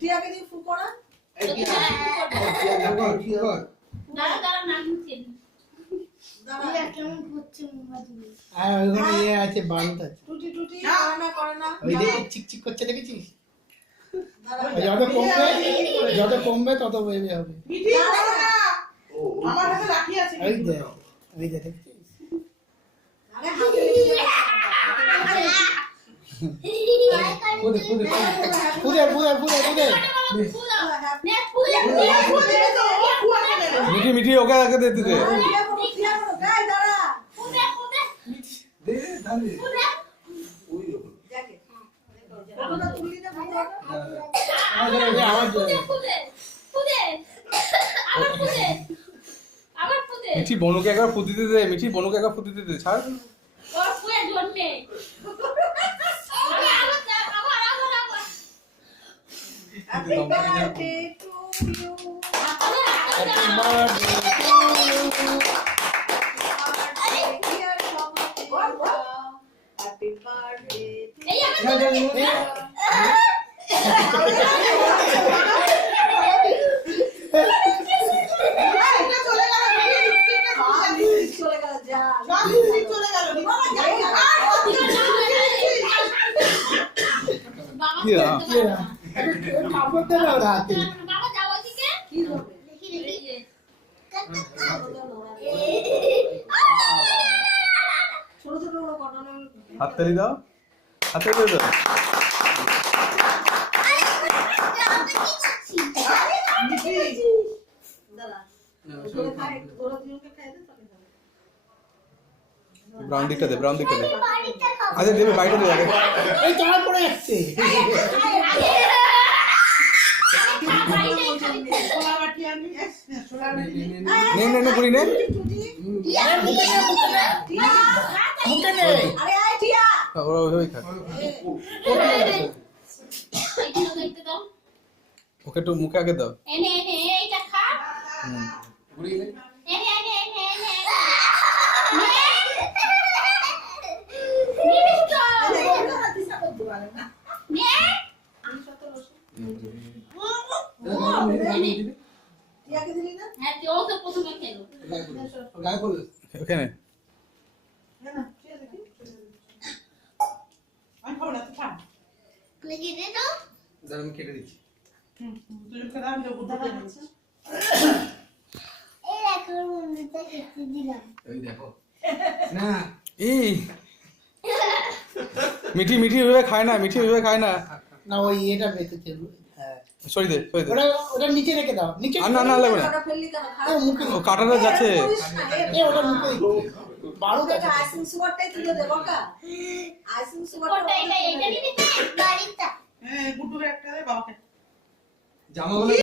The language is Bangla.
টিয়া কে দিয়ে ফুকো না দাঁড়া দাঁড়া না নিচে দাঁড়া কেমন করছে মোবাইল আর ওখানে ইয়ে আছে বারুদ আছে টুটি টুটি করে না ওই যে চিকচিক করছে দেখেছিস দাঁড়া যত কমবে তত বেড়ে হবে মিঠি দাঁড়া আমার হাতে লাঠি আছে ওই যে দেখছিস আরে হাতে ফুদে মিঠি মিঠি ওকে আগে দে দিতে মিঠি বনুকে একবার ফুটি দিতে দে মিঠি বনুকে একবার ফুটি দিতে ছাড় Happy birthday to you. Happy birthday to you. হাততালি দাও হাততালি দাও ব্রাউন দিকটা দে আচ্ছা দেবে বাইরে দে আগে এই তোমার পড়ে যাচ্ছে নে বুড়ি নে ওরা ওই খা ওকে একটু মুখে আগে দাও বুড়ি নে ওখানে আমি কেটে দিচ্ছি দেখো না এই মিঠি ওইভাবে খায় না না ওই এটা বেঁচেছে হ্যাঁ সরি দে ওটা নিচে রেখে দাও নিচে না লাগবে না মুখে ও কাটাটা যাচ্ছে ওটা মুখে বারুদ আছে আইসিং সুগারটাই তুলে দে বাবা আইসিং সুগারটা এটা নিতে বাড়িটা হ্যাঁ গুড্ডু একটা দে বাবাকে জামাগুলো